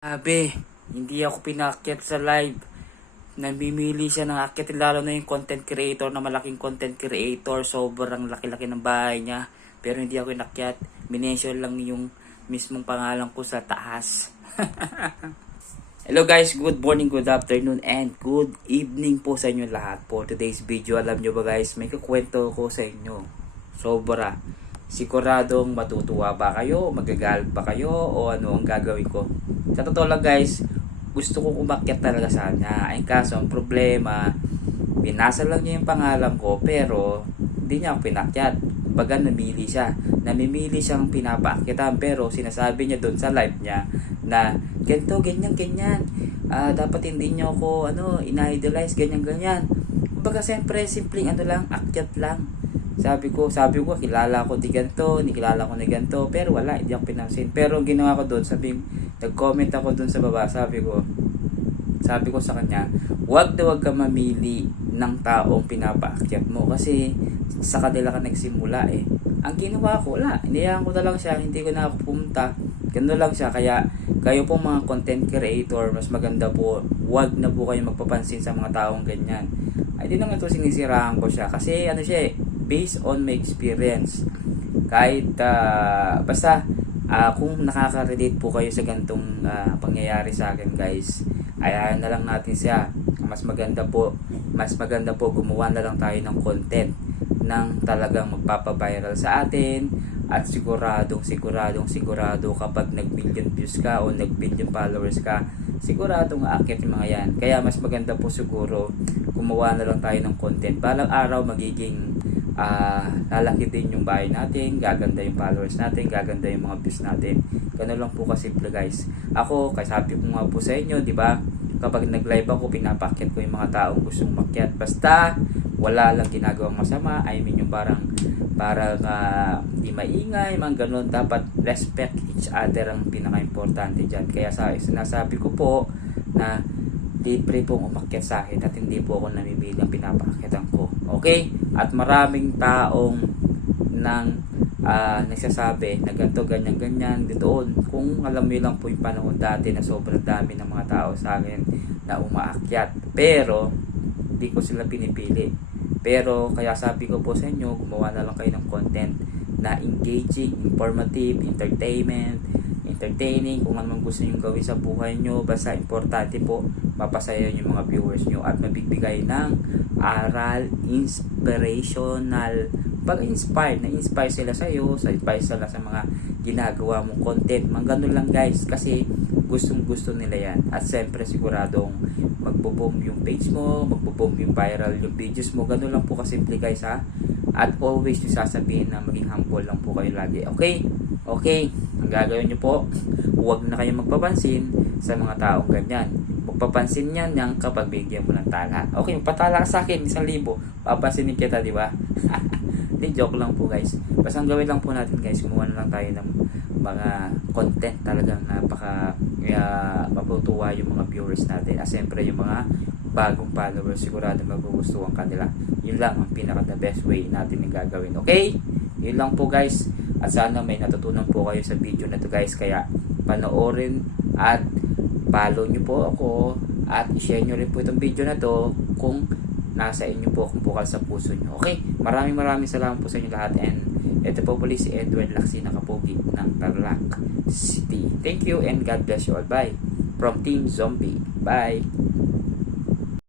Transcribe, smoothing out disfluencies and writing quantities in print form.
Sabi, hindi ako pinakyat sa live. Namimili siya ng akyat, lalo na yung content creator na malaking content creator. Sobrang laki-laki ng bahay niya. Pero hindi ako inakyat. Minention lang yung mismong pangalan ko sa taas. Hello guys, good morning, good afternoon, and good evening po sa inyo lahat. For today's video, alam nyo ba guys, may kukwento ko sa inyo. Sobra. Siguradong matutuwa ba kayo, magagalit ba kayo, o ano ang gagawin ko. Sa totoo lang guys, gusto ko umakyat talaga sana. Ay kaso ang problema, binasa lang niya yung pangalan ko pero hindi niya ako pinakyat. Baga namili siya. Namimili siyang pinapaakyatan pero sinasabi niya doon sa live niya na ganito, ganyan, ganyan. Dapat hindi niyo ako ina-idolize, ganyan, ganyan. Baga siyempre, simpleng lang, akyat lang. Sabi ko, kilala ko di ganito, kilala ko ni ganito, pero wala, hindi ako pinansin. Pero ginawa ko doon, nag-comment ako doon sa baba, sabi ko sa kanya, wag ka mamili ng taong pinapaakyat mo kasi sa kanila ka nagsimula eh. Ang ginawa ko, wala, iniyahan ko na lang siya, hindi ko na ako pumunta, gano'n lang siya. Kaya kayo po mga content creator, mas maganda po, wag na po kayo magpapansin sa mga taong ganyan. Ay di naman ito sinisiraan ko siya kasi siya eh, based on my experience. Kahit basta kung nakaka-relate po kayo sa gantong pangyayari sa akin guys, ayahan na lang natin siya. Mas maganda po gumawa na lang tayo ng content ng talagang magpapa-viral sa atin, at sigurado kapag nag-million views ka o nag-billion followers ka, siguradong aakyat yung mga yan. Kaya mas maganda po siguro gumawa na lang tayo ng content. Balang araw magiging lalaki din yung bahay natin, gaganda yung followers natin, gaganda yung mga views natin. Ganun lang po kasimple guys. Ako, sabi ko nga po sa inyo, di ba? Kapag nag-live ako, pinapakyat ko yung mga taong gustong makyat. Basta wala lang ginagawang masama. I mean yung parang di maingay, mga ganun. Dapat respect each other ang pinaka-importante dyan. Kaya sinasabi ko po na libre pong umakyat sa akin at hindi po ako namimili ang pinapaakyatan ko. Okay? At maraming taong nagsasabi na ganito, ganyan, ganyan, doon. Kung alam mo lang po yung panahon dati na sobrang dami ng mga tao sa akin na umaakyat. Pero, hindi ko sila pinipili. Pero, kaya sabi ko po sa inyo, gumawa na lang kayo ng content na engaging, informative, entertaining, kung anong gusto nyo gawin sa buhay nyo. Basta importante po, mapasaya yung mga viewers nyo at mabigbigay ng aral, inspirational, na-inspire sila sa iyo, inspire sila sa mga ginagawa mong content. Mga ganun lang guys, kasi gustong-gusto nila yan. At siyempre siguradong magbo-boom yung page mo, magbo-boom yung viral yung videos mo. Ganun lang po kasimple guys ha. At always yung sasabihin na maging humble lang po kayo lagi. Okay? Okay. Ang gagawin nyo po, huwag na kayo magpapansin sa mga taong ganyan. Magpapansin yan kapag bigyan mo ng tala. Okay, patala ka sa akin, 1,000. Papansinin kita, di ba? Hindi, joke lang po guys. Basta ang gawin lang po natin guys, gumawa na lang tayo ng mga content talagang maputuwa yung mga viewers natin. At siyempre yung mga bagong followers, sigurado magugustuhan kanila. Yun lang ang pinaka the best way natin yung gagawin. Okay? Yun lang po guys. At sana may natutunan po kayo sa video na to guys. Kaya panoorin at follow nyo po ako at i-share nyo rin po itong video na to kung nasa inyo po, kung bukal sa puso nyo. Okay? Maraming salamat po sa inyo lahat, and ito po muli si Edward Laksina Kapogi ng Tarlac City. Thank you and God bless you all. Bye. From Team Zombie. Bye.